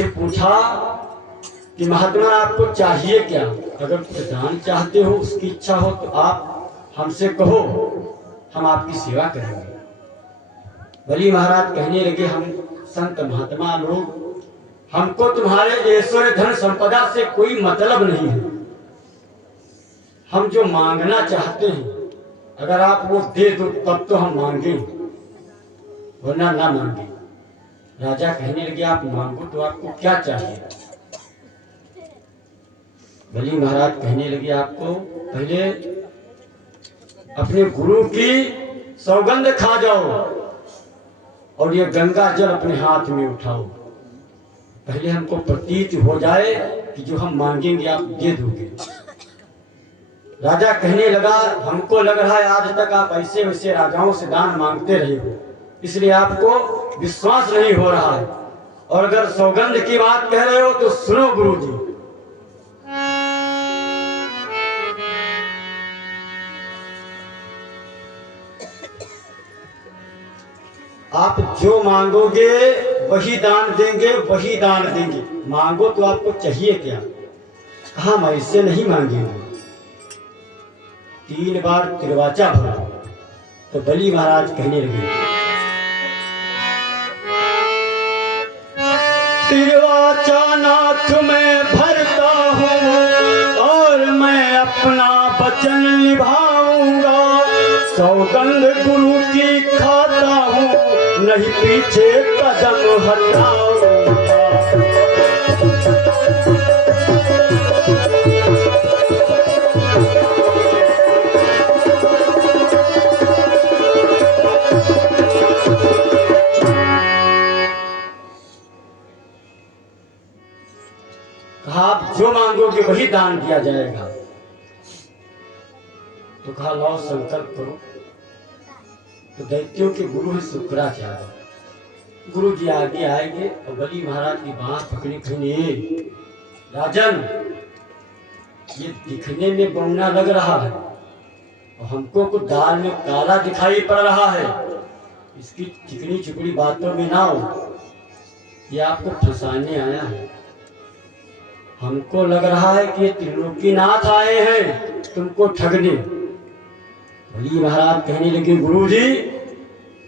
फिर पूछा कि महात्मा आपको चाहिए क्या? अगर प्रदान चाहते हो, उसकी इच्छा हो तो आप हमसे कहो, हम आपकी सेवा करेंगे। बलि महाराज कहने लगे, हम संत महात्मा लोग, हमको तुम्हारे ऐश्वर्य धन संपदा से कोई मतलब नहीं है। हम जो मांगना चाहते हैं अगर आप वो दे दो तब तो हम मांगे, वरना ना मांगे। राजा कहने लगे, आप मांगो तो आपको क्या चाहिए? बलि महाराज कहने लगे, आपको पहले अपने गुरु की सौगंध खा जाओ और ये गंगा जल अपने हाथ में उठाओ। पहले हमको प्रतीत हो जाए कि जो हम मांगेंगे आप दे दोगे। राजा कहने लगा, हमको लग रहा है आज तक आप ऐसे वैसे राजाओं से दान मांगते रहे हो, इसलिए आपको विश्वास नहीं हो रहा है। और अगर सौगंध की बात कह रहे हो तो सुनो गुरुजी। आप जो मांगोगे वही दान देंगे, वही दान देंगे। मांगो तो आपको चाहिए क्या? कहा, हम ऐसे नहीं मांगेंगे। 3 बार तिरवाचा भरा तो बलि महाराज कहने लगे, तिरवाचा नाथ मैं भरता हूँ और मैं अपना वचन निभाऊंगा। सौगंध गुरु की खाता हूँ, नहीं पीछे कदम हटाऊंगा। आप जो मांगोगे वही दान दिया जाएगा। तो कहा, लाओ संकल्प करो। तो दैत्यों के गुरु है शुक्राचार्य। गुरु जी आगे आएंगे और बलि महाराज की बांह पकड़ी, कहेंगे, राजन ये दिखने में बौना लग रहा है और हमको कुछ दाल में काला दिखाई पड़ रहा है। इसकी चिकनी चुपड़ी बातों में ना हो, ये आपको फंसाने आया है। हमको लग रहा है कि ये त्रिलोकीनाथ आए हैं तुमको ठगने। बलि महाराज कहने लगे, गुरुजी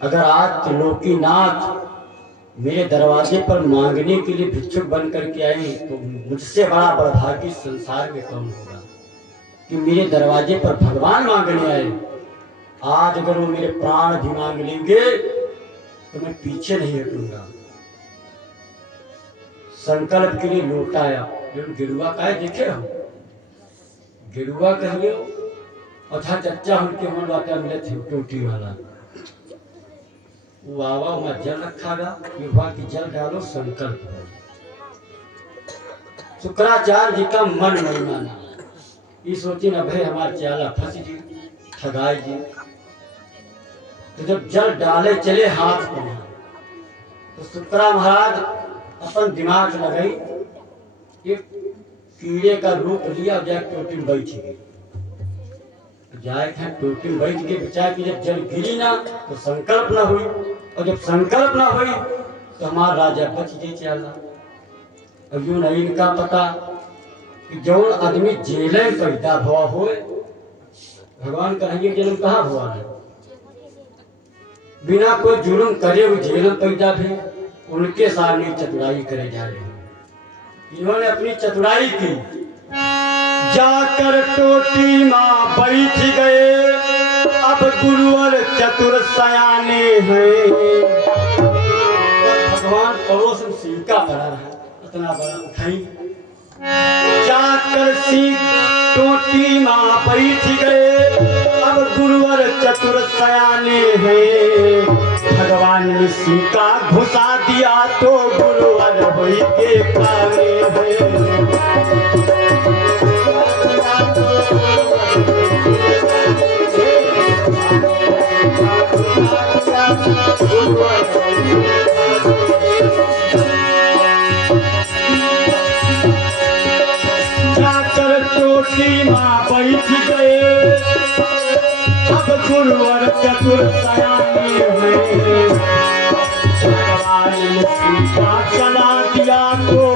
अगर आज त्रिलोकीनाथ मेरे दरवाजे पर मांगने के लिए भिक्षुक बन करके आए तो मुझसे बड़ा बड़भागी संसार में कौन होगा कि मेरे दरवाजे पर भगवान मांगने आए। आज अगर वो मेरे प्राण भी मांग लेंगे तो मैं पीछे नहीं हटूंगा। संकल्प के लिए लौटाया। गिरुआ का है, देखे हो गिरुआ कहिए अच्छा चच्चा उनके मन वाटा मिले थे टोटी वाला वावा में जल रखागा, विवाह की जल डालो संकल्प। शुक्राचार्य जी का मन नहीं माना। ये सोची ना भाई हमारे चाला फंस जी, ठगाई जी। तो जब जल डाले चले हाथ पर तो शुक्रा महाराज अपन दिमाग लगाई, एक कीड़े का रूप लिया और जाके टोटी में बैठ गई। जाए टोटी में बैठ के बचा कि जब जल गिरी ना तो संकल्प ना हुई, और जब संकल्प ना हुई तो हमारा राजा बच गई चाला। अब यूं नहीं इनका पता कि जो आदमी जेल में पैदा हुआ हो, भगवान कहेंगे जन्म कहाँ हुआ है, बिना कोई जुर्म करे वो जेल में पैदा भी, उनके सामने चतुराई करे जा रहे हैं। इन्होंने अपनी चतुराई की, जाकर टोटी मां बैठ गए, अब गुरुवर चतुर सयाने हैं। भगवान पड़ोस में सिक्का पड़ा रहा, इतना बड़ा उठाई, जाकर टोटी मां बैठ गए, अब गुरुवर चतुर सयाने हैं। भगवान ने सिक्का घुसा दिया तो गुरुवर वही के पाने हैं। जाकर टोटी मां बैठ गए, अब गुरुवर चतुर सयाने हैं। भगवान ने सिक्का चला दिया तो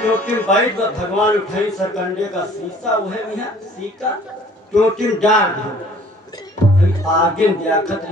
क्योंकि बैठ भगवान उठाई सरकंडे का शीशा वह मिया सीका क्योंकि डाल आगे देखत